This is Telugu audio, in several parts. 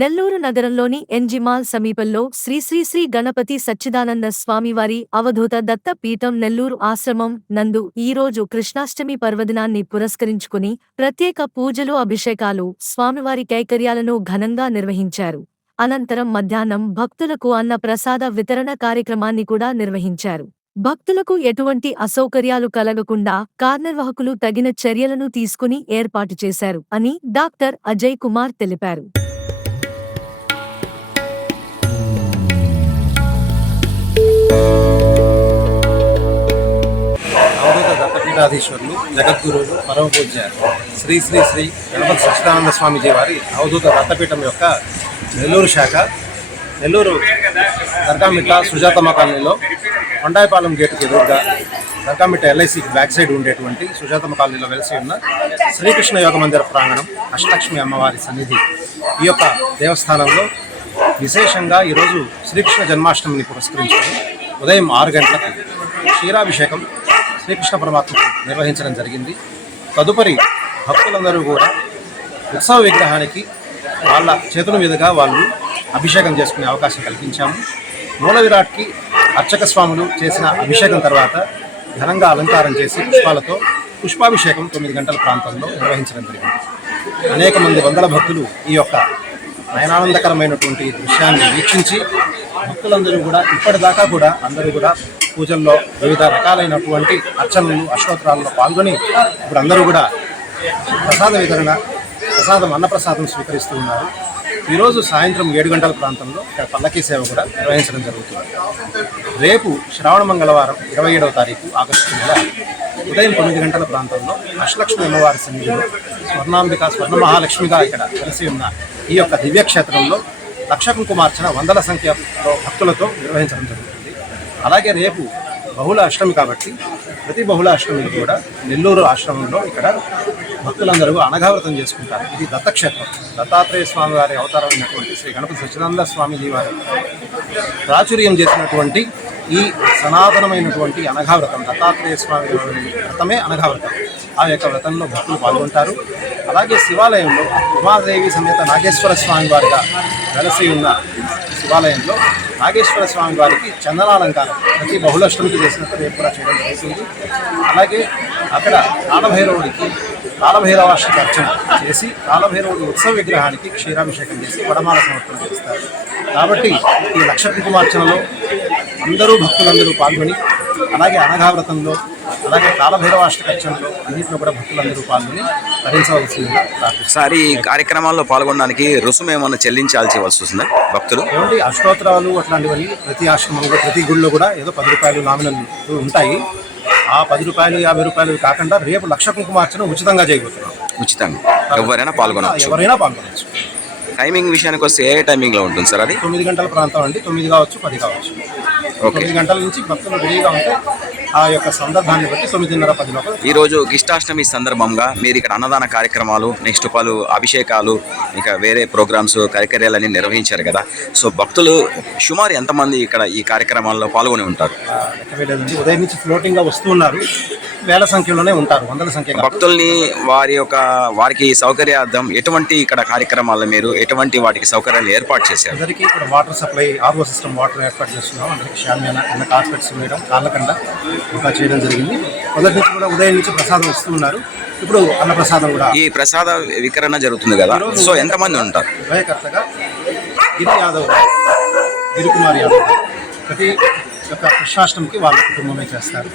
నెల్లూరు నగరంలోని ఎన్జిమాల్ సమీపంలో శ్రీశ్రీశ్రీ గణపతి సచ్చిదానంద స్వామివారి అవధూత దత్త పీఠం నెల్లూరు ఆశ్రమం నందు ఈరోజు కృష్ణాష్టమి పర్వదినాన్ని పురస్కరించుకుని ప్రత్యేక పూజలు అభిషేకాలు స్వామివారి కైకర్యాలను ఘనంగా నిర్వహించారు. అనంతరం మధ్యాహ్నం భక్తులకు అన్న ప్రసాద వితరణ కార్యక్రమాన్ని కూడా నిర్వహించారు. భక్తులకు ఎటువంటి అసౌకర్యాలు కలగకుండా కార్నిర్వాహకులు తగిన చర్యలను తీసుకుని ఏర్పాటు చేశారు అని డాక్టర్ అజయ్ కుమార్ తెలిపారు. అవధూత దత్తపీఠాధీశ్వరులు జగద్గురువులు పరమ పూజ్య శ్రీ శ్రీ శ్రీ గణపతి సచ్చిదానంద స్వామిజీ వారి అవధూత దత్తపీఠం యొక్క నెల్లూరు శాఖ నెల్లూరు దర్గామిట్ట సుజాతమ్మ కాలనీలో కొండాయిపాలెం గేటుకి ఎదురుగా దర్గామిట్ట ఎల్ఐసికి బ్యాక్ సైడ్ ఉండేటువంటి సుజాతమ్మ కాలనీలో వెలిసి ఉన్న శ్రీకృష్ణ యోగ మందిర ప్రాంగణం అష్టలక్ష్మి అమ్మవారి సన్నిధి ఈ యొక్క దేవస్థానంలో విశేషంగా ఈరోజు శ్రీకృష్ణ జన్మాష్టమిని పురస్కరించుకుని ఉదయం ఆరు గంటలకు క్షీరాభిషేకం శ్రీకృష్ణ పరమాత్మకు నిర్వహించడం జరిగింది. తదుపరి భక్తులందరూ కూడా ఉత్సవ విగ్రహానికి వాళ్ళ చేతుల మీదుగా వాళ్ళు అభిషేకం చేసుకునే అవకాశం కల్పించాము. మూల విరాట్కి అర్చక స్వాములు చేసిన అభిషేకం తర్వాత ఘనంగా అలంకారం చేసి పుష్పాలతో పుష్పాభిషేకం తొమ్మిది గంటల ప్రాంతంలో నిర్వహించడం జరిగింది. అనేక మంది వందల భక్తులు ఈ యొక్క నయనానందకరమైనటువంటి దృశ్యాన్ని వీక్షించి భక్తులందరూ కూడా ఇప్పటిదాకా కూడా అందరూ కూడా పూజల్లో వివిధ రకాలైనటువంటి అర్చనలు అష్టోత్తరాల్లో పాల్గొని ఇప్పుడు అందరూ కూడా ప్రసాద వితరణ ప్రసాదం అన్నప్రసాదం స్వీకరిస్తూ ఉన్నారు. ఈరోజు సాయంత్రం ఏడు గంటల ప్రాంతంలో ఇక్కడ పల్లకీ సేవ కూడా నిర్వహించడం జరుగుతుంది. రేపు శ్రావణ మంగళవారం ఇరవై ఏడవ తారీఖు ఆగస్టు నెల ఉదయం తొమ్మిది గంటల ప్రాంతంలో అష్టలక్ష్మి అమ్మవారి సన్నిధిలో స్వర్ణాంబిక స్వర్ణ మహాలక్ష్మిగా ఇక్కడ కలిసి ఉన్న ఈ యొక్క దివ్యక్షేత్రంలో లక్ష కుంకుమార్చన వందల సంఖ్యలో భక్తులతో నిర్వహించడం జరుగుతుంది. అలాగే రేపు బహుళ అష్టమి కాబట్టి ప్రతి బహుళ అష్టమిని కూడా నెల్లూరు ఆశ్రమంలో ఇక్కడ భక్తులందరూ అనఘావ్రతం చేసుకుంటారు. ఇది దత్తక్షేత్రం. దత్తాత్రేయ స్వామి వారి అవతారమైనటువంటి శ్రీ గణపతి సచ్చిదానంద స్వామిజీ వారి ప్రాచుర్యం చేసినటువంటి ఈ సనాతనమైనటువంటి అనఘావ్రతం దత్తాత్రేయ స్వామి వారి వ్రతమే అనఘావ్రతం ఆ యొక్క వ్రతంలో భక్తులు పాల్గొంటారు. అలాగే శివాలయంలో ఉమాదేవి సమేత నాగేశ్వర స్వామి వారిగా వెలసి ఉన్న శివాలయంలో నాగేశ్వర స్వామి వారికి చందనాలంకారం ప్రతి బహుళష్టమికి చేసినట్టు రేపు కూడా చేయడం జరుగుతుంది. అలాగే అక్కడ కాలభైరవుడికి కాలభైరవాష్టక అర్చన చేసి కాలభైరవుడి ఉత్సవ విగ్రహానికి క్షీరాభిషేకం చేసి వడమాల సమర్పణ చేస్తారు. కాబట్టి ఈ లక్ష కుమార్చనలో అందరూ భక్తులందరూ పాల్గొని అలాగే అనఘావ్రతంలో అలాగే కాలభైరవాష్టకర్చనలో అన్నింటిలో కూడా భక్తులందరూ పాల్గొని ధరించవలసిందిగా ప్రార్థిస్తాను సారి ఈ కార్యక్రమాల్లో పాల్గొనడానికి రుసుము ఏమన్నా చెల్లించాల్సి వస్తుందా భక్తులు? ఏమంటే అష్టోత్తరాలు అట్లాంటివన్నీ ప్రతి ఆశ్రమంలో ప్రతి గుడిలో కూడా ఏదో పది రూపాయలు నామినల్ ఉంటాయి. ఆ పది రూపాయలు యాభై రూపాయలు కాకుండా రేపు లక్ష కుంకుమార్చన ఉచితంగా చేయబోతున్నాం. ఉచితంగా. ఎవరైనా పాల్గొనవచ్చు. ఎవరైనా పాల్గొనవచ్చు. టైమింగ్ విషయానికి వస్తే ఏ టైమింగ్లో ఉంటుంది సార్ అది? తొమ్మిది గంటల ప్రాంతం అండి. తొమ్మిది కావచ్చు పది కావచ్చు. తొమ్మిది గంటల నుంచి భక్తులు రెడీగా ఉంటే ఆ యొక్క సందర్భాన్ని బట్టి తొమ్మిదిన్నర పది లోపల ఈ రోజు కిష్టాష్టమి సందర్భంగా మీరు ఇక్కడ అన్నదాన కార్యక్రమాలు నెక్స్ట్ పలు అభిషేకాలు ఇంకా వేరే ప్రోగ్రామ్స్ కార్యక్రమాలన్నీ నిర్వహించారు కదా. సో భక్తులు సుమారు ఎంతమంది ఇక్కడ ఈ కార్యక్రమాల్లో పాల్గొని ఉంటారు? ఉదయం నుంచి ఫ్లోటింగ్గా వస్తూ ఉన్నారు. వేల సంఖ్యలోనే ఉంటారు వందల సంఖ్య. భక్తుల్ని వారి యొక్క వారికి సౌకర్యార్థం ఎటువంటి ఇక్కడ కార్యక్రమాల్లో మీరు ఎటువంటి వాటికి సౌకర్యాలు ఏర్పాటు చేశారు? అందరికీ ఇక్కడ water supply RO system water ఏర్పాటు చేస్తున్నాం. అందరికీ షామియానా కార్పెట్స్ వేయడం కాళ్ళకండ ఇంకా చేయడం జరిగింది. మొదటి నుంచి కూడా ఉదయం నుంచి ప్రసాదం ఇస్తూ ఉన్నారు. ఇప్పుడు అన్న ప్రసాదం కూడా. ఈ ప్రసాద వికరణ జరుగుతుంది కదా. సో ఎంతమంది ఉంటారు? ఉభయకర్తగా గిరి యాదవ్ గిరికుమార్ యాదవ్ ప్రతి యొక్క కృష్ణాష్టమికి వాళ్ళ కుటుంబమే చేస్తారు.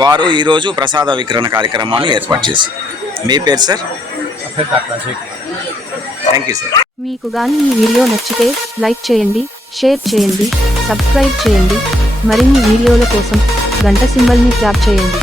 వారే ఈరోజు ప్రసాద వికరణ కార్యక్రమాన్ని ఏర్పాటు చేసి మీ పేరు సార్? థ్యాంక్ యూ సార్ మీకు గాని ఈ వీడియో నచ్చితే లైక్ చేయండి షేర్ చేయండి సబ్స్క్రైబ్ చేయండి. మరిన్ని వీడియోల కోసం గంట సింబల్ని ట్యాప్ చేయండి.